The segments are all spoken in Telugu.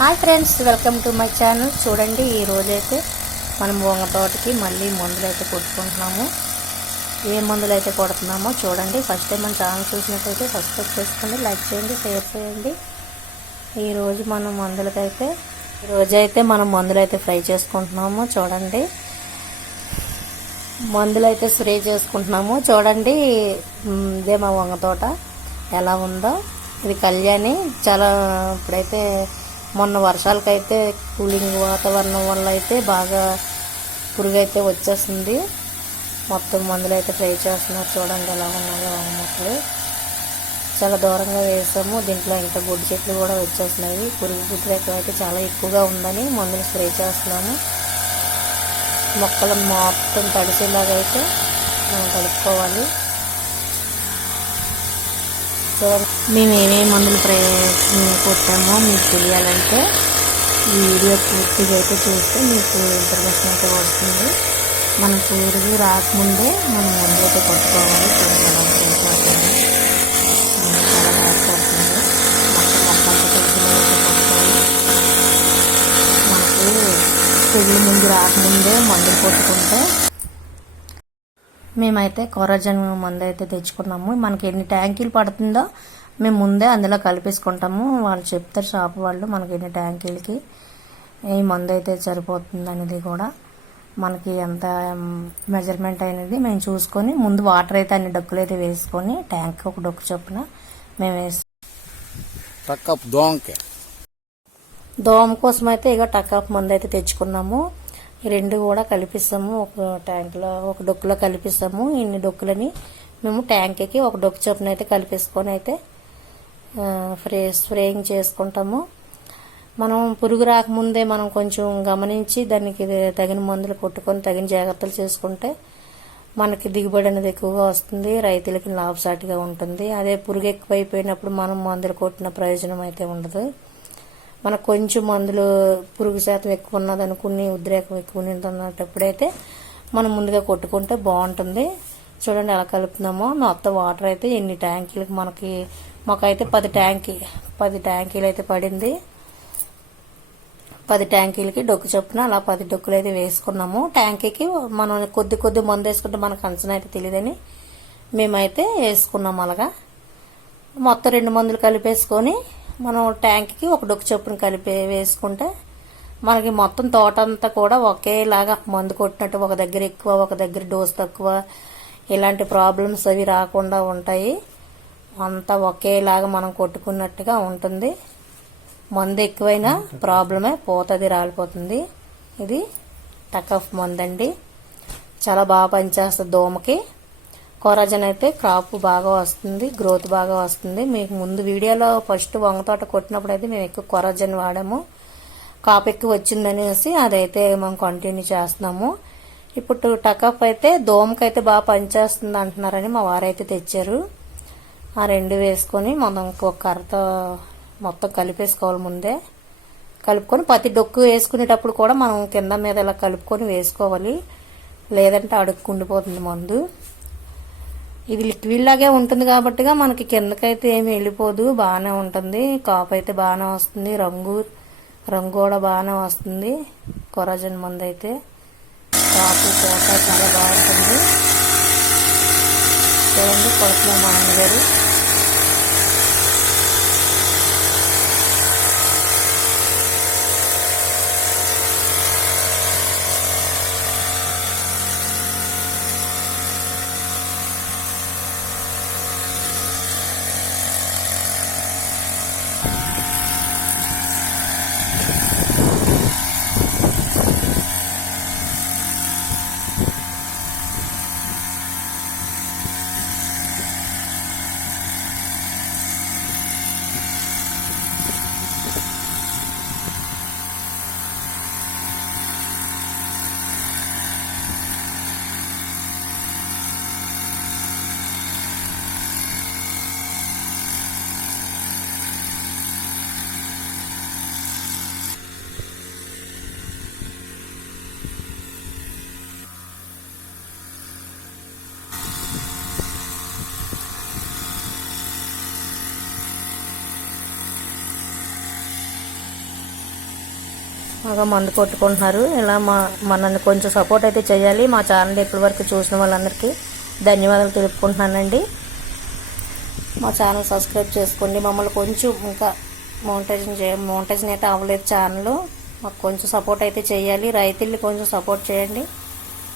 Hi friends welcome to my channel. చూడండి ఈ రోజైతే మనం వంగ తోటకి మళ్ళీ మందులు అయితే కొట్టుకుంటున్నాము. ఏ మందులు అయితే కొడుతున్నామో చూడండి. ఫస్ట్ టైం మన ఛానల్ చూసినట్టయితే సబ్స్క్రైబ్ చేసుకోండి లైక్ చేయండి షేర్ చేయండి. ఈరోజు మనం మందులకైతే రోజైతే మనం మందులు అయితే ఫ్రై చేసుకుంటున్నాము. చూడండి. మందులు అయితే స్ప్రే చేసుకుంటున్నాము. చూడండి ఇదే మా వంగ తోట ఎలా ఉందో. ఇది కళ్యాణి చాలా ఇప్పుడైతే మొన్న వర్షాలకైతే కూలింగ్ వాతావరణం వల్ల అయితే బాగా పురుగు అయితే వచ్చేస్తుంది. మొత్తం మందులు అయితే ఫ్రై చేస్తున్నారు. చూడండి ఎలా ఉన్నాయో వంగ మొక్కలు చాలా దూరంగా వేసాము. దీంట్లో ఇంకా గుడ్డి చెట్లు కూడా వచ్చేస్తున్నాయి. పురుగు పుట్టిరేకం అయితే చాలా ఎక్కువగా ఉందని మందులు స్ప్రే చేస్తున్నాము. మొక్కలు మొత్తం తడిసేలాగా అయితే మనం కలుపుకోవాలి సో మేము ఏమేమి మందులు ప్రయత్నం కొట్టామో మీకు తెలియాలంటే ఈ వీడియో పూర్తిగా అయితే చూస్తే మీకు ఇన్ఫర్మేషన్ అయితే వస్తుంది. మన పురుగు రాకముందే మనం మందు అయితే కొట్టుకోవాలి. చూడండి చాలా బాగా కొడుతుంది మొత్తం అయితే కొట్టుకోవాలి. మనకు తెగులు ముందు రాకముందే మందులు కొట్టుకుంటే మేమైతే కొరజన్ మందు అయితే తెచ్చుకున్నాము. మనకి ఎన్ని ట్యాంకీలు పడుతుందో మేము ముందే అందులో కలిపేసుకుంటాము. వాళ్ళు చెప్తారు షాప్ వాళ్ళు మనకి ఎన్ని ట్యాంకీలకి ఈ మందు అయితే సరిపోతుంది అనేది కూడా మనకి ఎంత మెజర్మెంట్ అనేది మేము చూసుకొని ముందు వాటర్ అయితే అన్ని డొక్కులు అయితే వేసుకొని ట్యాంక్ ఒక డొక్కు చొప్పున మేము వేసి దోంకే దోమ కోసం అయితే ఇక టకాప్ మందు అయితే తెచ్చుకున్నాము. రెండు కూడా కలిపిస్తాము. ఒక ట్యాంక్లో ఒక డొక్కులో కలిపిస్తాము. ఇన్ని డొక్కులని మేము ట్యాంక్కి ఒక డొక్కు చొప్పున అయితే కలిపేసుకొని అయితే ఫ్రే స్ప్రేయింగ్ చేసుకుంటాము. మనం పురుగు రాకముందే మనం కొంచెం గమనించి దానికి తగిన మందులు కొట్టుకొని తగిన జాగ్రత్తలు చేసుకుంటే మనకి దిగుబడి అనేది ఎక్కువగా వస్తుంది. రైతులకి లాభసాటిగా ఉంటుంది. అదే పురుగు ఎక్కువైపోయినప్పుడు మనం మందులు కొట్టిన ప్రయోజనం అయితే ఉండదు. మనకు కొంచెం మందులు పురుగు శాతం ఎక్కువ ఉన్నది అనుకుని ఉద్రేకం ఎక్కువ ఉన్నటప్పుడైతే మనం ముందుగా కొట్టుకుంటే బాగుంటుంది. చూడండి ఎలా కలుపుతున్నామో. మొత్తం వాటర్ అయితే ఎన్ని ట్యాంకీలకు మనకి మాకైతే పది ట్యాంకీ పది ట్యాంకీలు అయితే పడింది. పది ట్యాంకీలకి డొక్కు చొప్పున అలా పది డొక్కులు అయితే వేసుకున్నాము. ట్యాంకీకి మనం కొద్ది కొద్ది మందు వేసుకుంటే మనకు అంచనా అయితే తెలియదని మేమైతే వేసుకున్నాం అలాగా. మొత్తం రెండు మందులు కలిపేసుకొని మనం ట్యాంక్కి ఒక డొక్కు చొప్పున కలిపి వేసుకుంటే మనకి మొత్తం తోట అంతా కూడా ఒకేలాగా మందు కొట్టినట్టు ఒక దగ్గర ఎక్కువ ఒక దగ్గర డోస్ తక్కువ ఇలాంటి ప్రాబ్లమ్స్ అవి రాకుండా ఉంటాయి. అంతా ఒకేలాగా మనం కొట్టుకున్నట్టుగా ఉంటుంది. మందు ఎక్కువైనా ప్రాబ్లమే పోతుంది రాలిపోతుంది. ఇది టక్ మందు అండి చాలా బాగా పనిచేస్తుంది దోమకి. కొరాజన్ అయితే క్రాప్ బాగా వస్తుంది గ్రోత్ బాగా వస్తుంది. మీకు ముందు వీడియోలో ఫస్ట్ వంగతోట కొట్టినప్పుడు అయితే మేము ఎక్కువ కొరాజన్ వాడాము. కాపు ఎక్కువ వచ్చిందనేసి అదైతే మనం కంటిన్యూ చేస్తున్నాము. ఇప్పుడు టకప్ అయితే దోమకైతే బాగా పనిచేస్తుంది అంటున్నారని మా వారైతే తెచ్చారు. ఆ రెండు వేసుకొని మనం ఒక కర్రతో మొత్తం కలిపేసుకోవాలి ముందే. కలుపుకొని ప్రతి డొక్కు వేసుకునేటప్పుడు కూడా మనం కింద మీద ఇలా కలుపుకొని వేసుకోవాలి. లేదంటే అడుక్కుండిపోతుంది మందు. ఇది లిక్విడ్ లాగే ఉంటుంది కాబట్టిగా మనకి కిందకైతే ఏమి వెళ్ళిపోదు బాగానే ఉంటుంది. కాపు అయితే బాగానే వస్తుంది. రంగు రంగు కూడా బాగానే వస్తుంది. కొరాజన్ మందు అయితే కాపు కోట చాలా బాగుంటుంది. చూడండి కొడుకులో మా గారు బాగా మందు కొట్టుకుంటున్నారు. ఇలా మా మనల్ని కొంచెం సపోర్ట్ అయితే చేయాలి. మా ఛానల్ ఇప్పటి వరకు చూసిన వాళ్ళందరికీ ధన్యవాదాలు తెలుపుకుంటున్నానండి. మా ఛానల్ సబ్స్క్రైబ్ చేసుకోండి. మమ్మల్ని కొంచెం ఇంకా మౌంటైజన్ చే మౌంటైజన్ అయితే అవ్వలేదు ఛానల్ మాకు కొంచెం సపోర్ట్ అయితే చేయాలి. రైతుల్ని కొంచెం సపోర్ట్ చేయండి.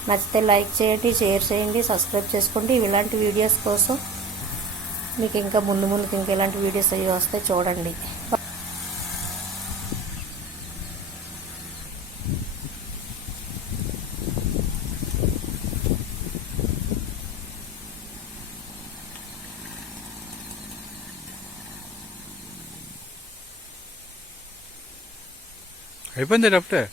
నచ్చితే లైక్ చేయండి షేర్ చేయండి సబ్స్క్రైబ్ చేసుకోండి. ఇలాంటి వీడియోస్ కోసం మీకు ఇంకా ముందు ముందుకు ఇంకా ఇలాంటి వీడియోస్ అవి వస్తే చూడండి. అయిపోయింది డాక్టర్.